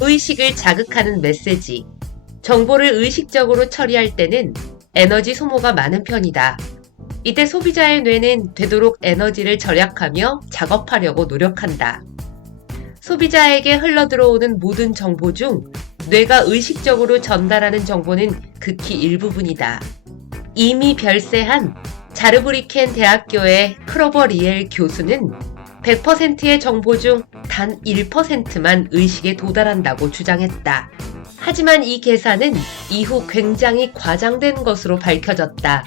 의식을 자극하는 메시지. 정보를 의식적으로 처리할 때는 에너지 소모가 많은 편이다. 이때 소비자의 뇌는 되도록 에너지를 절약하며 작업하려고 노력한다. 소비자에게 흘러들어오는 모든 정보 중 뇌가 의식적으로 전달하는 정보는 극히 일부분이다. 이미 별세한 자르브리켄 대학교의 크로버 리엘 교수는 100%의 정보 중 단 1%만 의식에 도달한다고 주장했다. 하지만 이 계산은 이후 굉장히 과장된 것으로 밝혀졌다.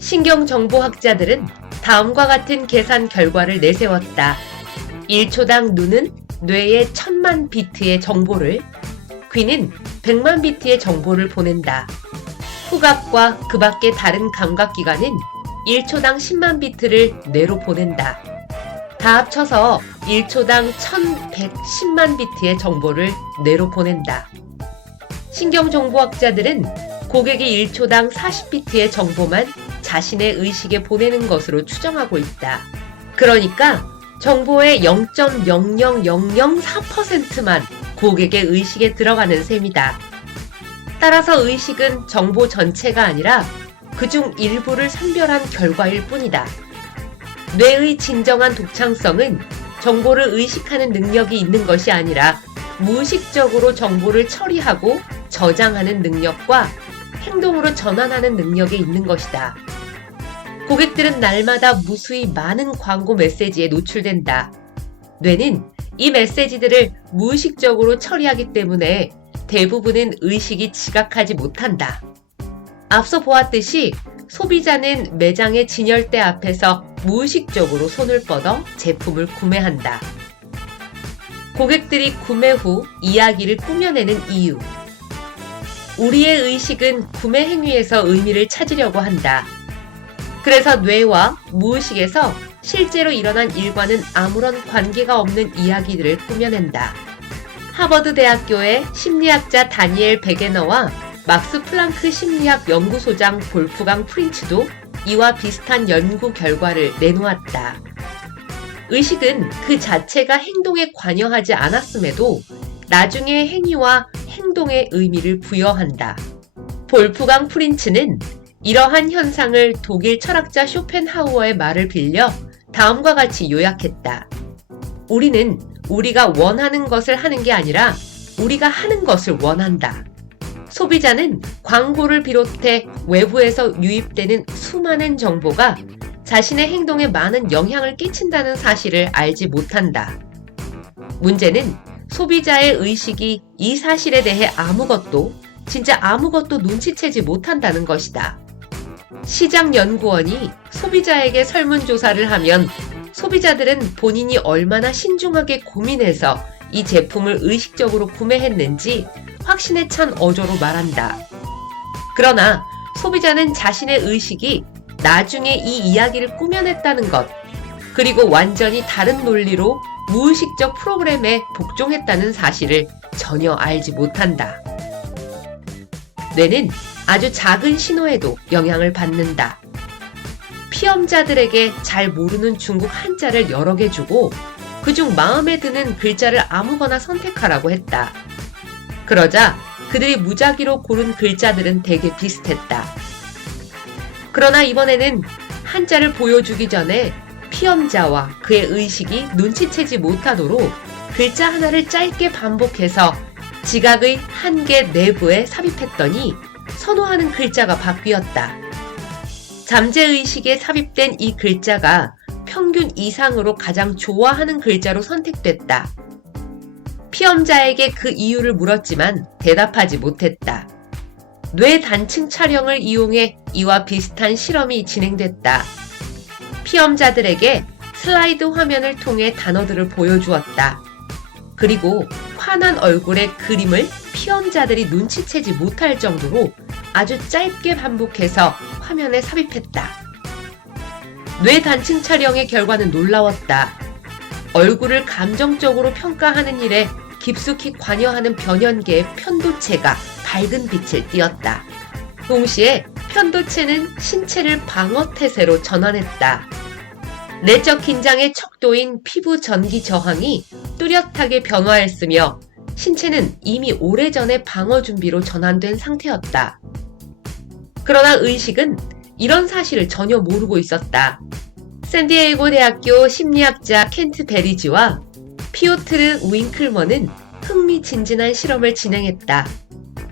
신경정보학자들은 다음과 같은 계산 결과를 내세웠다. 1초당 눈은 뇌에 1000만 비트의 정보를, 귀는 100만 비트의 정보를 보낸다. 후각과 그 밖의 다른 감각기관은 1초당 10만 비트를 뇌로 보낸다. 다 합쳐서 1초당 1110만 비트의 정보를 뇌로 보낸다. 신경정보학자들은 고객이 1초당 40비트의 정보만 자신의 의식에 보내는 것으로 추정하고 있다. 그러니까 정보의 0.00004%만 고객의 의식에 들어가는 셈이다. 따라서 의식은 정보 전체가 아니라 그중 일부를 선별한 결과일 뿐이다. 뇌의 진정한 독창성은 정보를 의식하는 능력이 있는 것이 아니라 무의식적으로 정보를 처리하고 저장하는 능력과 행동으로 전환하는 능력에 있는 것이다. 고객들은 날마다 무수히 많은 광고 메시지에 노출된다. 뇌는 이 메시지들을 무의식적으로 처리하기 때문에 대부분은 의식이 지각하지 못한다. 앞서 보았듯이 소비자는 매장의 진열대 앞에서 무의식적으로 손을 뻗어 제품을 구매한다. 고객들이 구매 후 이야기를 꾸며내는 이유. 우리의 의식은 구매 행위에서 의미를 찾으려고 한다. 그래서 뇌와 무의식에서 실제로 일어난 일과는 아무런 관계가 없는 이야기들을 꾸며낸다. 하버드 대학교의 심리학자 다니엘 베게너와 막스 플랑크 심리학 연구소장 볼프강 프린츠도 이와 비슷한 연구 결과를 내놓았다. 의식은 그 자체가 행동에 관여하지 않았음에도 나중에 행위와 행동의 의미를 부여한다. 볼프강 프린츠는 이러한 현상을 독일 철학자 쇼펜하우어의 말을 빌려 다음과 같이 요약했다. 우리는 우리가 원하는 것을 하는 게 아니라 우리가 하는 것을 원한다. 소비자는 광고를 비롯해 외부에서 유입되는 수많은 정보가 자신의 행동에 많은 영향을 끼친다는 사실을 알지 못한다. 문제는 소비자의 의식이 이 사실에 대해 아무것도, 진짜 아무것도 눈치채지 못한다는 것이다. 시장연구원이 소비자에게 설문조사를 하면 소비자들은 본인이 얼마나 신중하게 고민해서 이 제품을 의식적으로 구매했는지 확신에 찬 어조로 말한다. 그러나 소비자는 자신의 의식이 나중에 이 이야기를 꾸며냈다는 것, 그리고 완전히 다른 논리로 무의식적 프로그램에 복종했다는 사실을 전혀 알지 못한다. 뇌는 아주 작은 신호에도 영향을 받는다. 피험자들에게 잘 모르는 중국 한자를 여러 개 주고 그중 마음에 드는 글자를 아무거나 선택하라고 했다. 그러자 그들이 무작위로 고른 글자들은 대개 비슷했다. 그러나 이번에는 한자를 보여주기 전에 피험자와 그의 의식이 눈치채지 못하도록 글자 하나를 짧게 반복해서 지각의 한계 내부에 삽입했더니 선호하는 글자가 바뀌었다. 잠재의식에 삽입된 이 글자가 평균 이상으로 가장 좋아하는 글자로 선택됐다. 피험자에게 그 이유를 물었지만 대답하지 못했다. 뇌 단층 촬영을 이용해 이와 비슷한 실험이 진행됐다. 피험자들에게 슬라이드 화면을 통해 단어들을 보여주었다. 그리고 환한 얼굴의 그림을 피험자들이 눈치채지 못할 정도로 아주 짧게 반복해서 화면에 삽입했다. 뇌 단층 촬영의 결과는 놀라웠다. 얼굴을 감정적으로 평가하는 일에 깊숙이 관여하는 변연계의 편도체가 밝은 빛을 띄었다. 동시에 편도체는 신체를 방어태세로 전환했다. 내적 긴장의 척도인 피부 전기 저항이 뚜렷하게 변화했으며 신체는 이미 오래전에 방어 준비로 전환된 상태였다. 그러나 의식은 이런 사실을 전혀 모르고 있었다. 샌디에이고 대학교 심리학자 켄트 베리지와 피오트르 윙클먼은 흥미진진한 실험을 진행했다.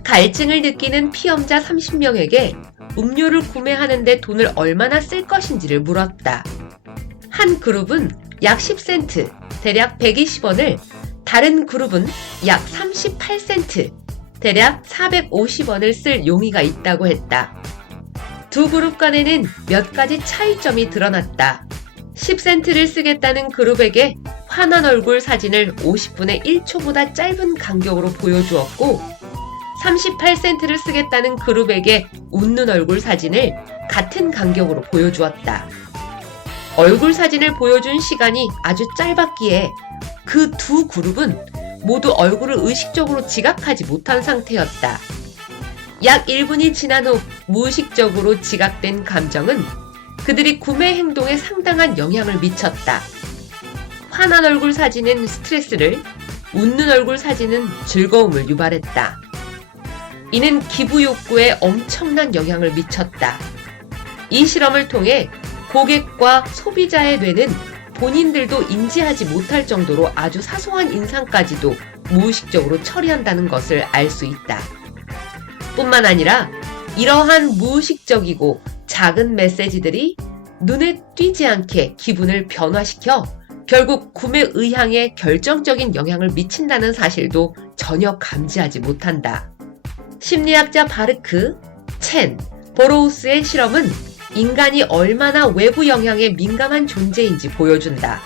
갈증을 느끼는 피험자 30명에게 음료를 구매하는데 돈을 얼마나 쓸 것인지를 물었다. 한 그룹은 약 10센트, 대략 120원을, 다른 그룹은 약 38센트, 대략 450원을 쓸 용의가 있다고 했다. 두 그룹 간에는 몇 가지 차이점이 드러났다. 10센트를 쓰겠다는 그룹에게 환한 얼굴 사진을 50분의 1초보다 짧은 간격으로 보여주었고, 38센트를 쓰겠다는 그룹에게 웃는 얼굴 사진을 같은 간격으로 보여주었다. 얼굴 사진을 보여준 시간이 아주 짧았기에 그 두 그룹은 모두 얼굴을 의식적으로 지각하지 못한 상태였다. 약 1분이 지난 후 무의식적으로 지각된 감정은 그들이 구매 행동에 상당한 영향을 미쳤다. 환한 얼굴 사진은 스트레스를, 웃는 얼굴 사진은 즐거움을 유발했다. 이는 기부 욕구에 엄청난 영향을 미쳤다. 이 실험을 통해 고객과 소비자의 뇌는 본인들도 인지하지 못할 정도로 아주 사소한 인상까지도 무의식적으로 처리한다는 것을 알 수 있다. 뿐만 아니라 이러한 무의식적이고 작은 메시지들이 눈에 띄지 않게 기분을 변화시켜 결국 구매 의향에 결정적인 영향을 미친다는 사실도 전혀 감지하지 못한다. 심리학자 바르크, 첸, 보로우스의 실험은 인간이 얼마나 외부 영향에 민감한 존재인지 보여준다.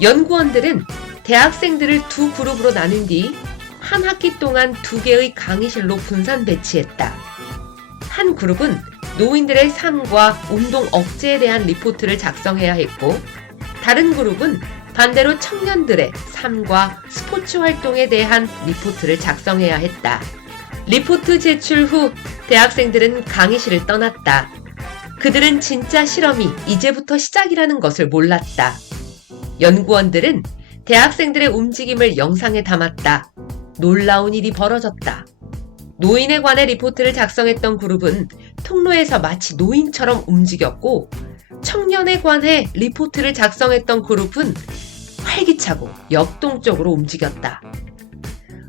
연구원들은 대학생들을 두 그룹으로 나눈 뒤 한 학기 동안 두 개의 강의실로 분산 배치했다. 한 그룹은 노인들의 삶과 운동 억제에 대한 리포트를 작성해야 했고, 다른 그룹은 반대로 청년들의 삶과 스포츠 활동에 대한 리포트를 작성해야 했다. 리포트 제출 후 대학생들은 강의실을 떠났다. 그들은 진짜 실험이 이제부터 시작이라는 것을 몰랐다. 연구원들은 대학생들의 움직임을 영상에 담았다. 놀라운 일이 벌어졌다. 노인에 관해 리포트를 작성했던 그룹은 통로에서 마치 노인처럼 움직였고, 청년에 관해 리포트를 작성했던 그룹은 활기차고 역동적으로 움직였다.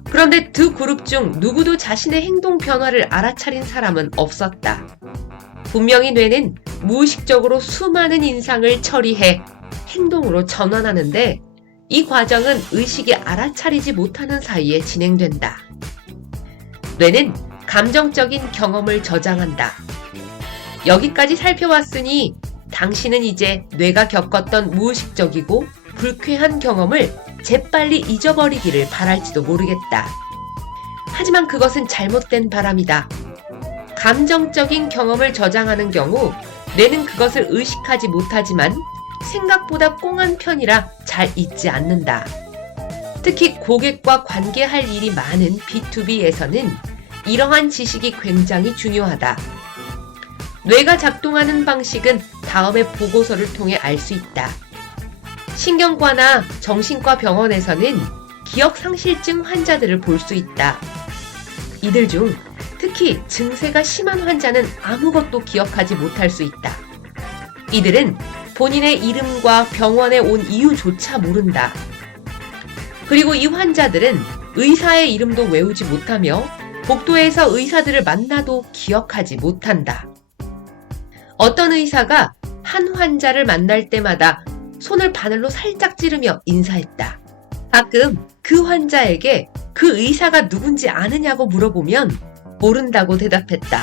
그런데 두 그룹 중 누구도 자신의 행동 변화를 알아차린 사람은 없었다. 분명히 뇌는 무의식적으로 수많은 인상을 처리해 행동으로 전환하는데 이 과정은 의식이 알아차리지 못하는 사이에 진행된다. 뇌는 감정적인 경험을 저장한다. 여기까지 살펴왔으니 당신은 이제 뇌가 겪었던 무의식적이고 불쾌한 경험을 재빨리 잊어버리기를 바랄지도 모르겠다. 하지만 그것은 잘못된 바람이다. 감정적인 경험을 저장하는 경우 뇌는 그것을 의식하지 못하지만 생각보다 꽁한 편이라 잘 잊지 않는다. 특히 고객과 관계할 일이 많은 B2B에서는 이러한 지식이 굉장히 중요하다. 뇌가 작동하는 방식은 다음의 보고서를 통해 알 수 있다. 신경과나 정신과 병원에서는 기억 상실증 환자들을 볼 수 있다. 이들 중 특히 증세가 심한 환자는 아무것도 기억하지 못할 수 있다. 이들은 본인의 이름과 병원에 온 이유조차 모른다. 그리고 이 환자들은 의사의 이름도 외우지 못하며 복도에서 의사들을 만나도 기억하지 못한다. 어떤 의사가 한 환자를 만날 때마다 손을 바늘로 살짝 찌르며 인사했다. 가끔 그 환자에게 그 의사가 누군지 아느냐고 물어보면 모른다고 대답했다.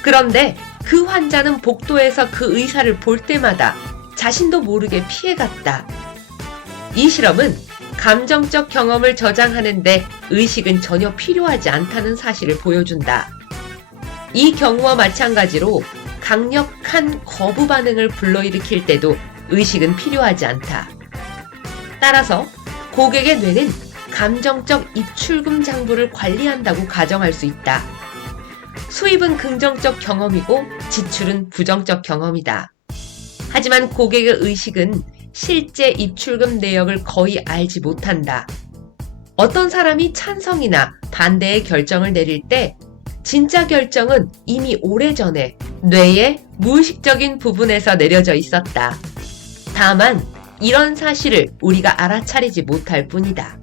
그런데 그 환자는 복도에서 그 의사를 볼 때마다 자신도 모르게 피해갔다. 이 실험은 감정적 경험을 저장하는데 의식은 전혀 필요하지 않다는 사실을 보여준다. 이 경우와 마찬가지로 강력한 거부 반응을 불러일으킬 때도 의식은 필요하지 않다. 따라서 고객의 뇌는 감정적 입출금 장부를 관리한다고 가정할 수 있다. 수입은 긍정적 경험이고 지출은 부정적 경험이다. 하지만 고객의 의식은 실제 입출금 내역을 거의 알지 못한다. 어떤 사람이 찬성이나 반대의 결정을 내릴 때 진짜 결정은 이미 오래전에 뇌의 무의식적인 부분에서 내려져 있었다. 다만 이런 사실을 우리가 알아차리지 못할 뿐이다.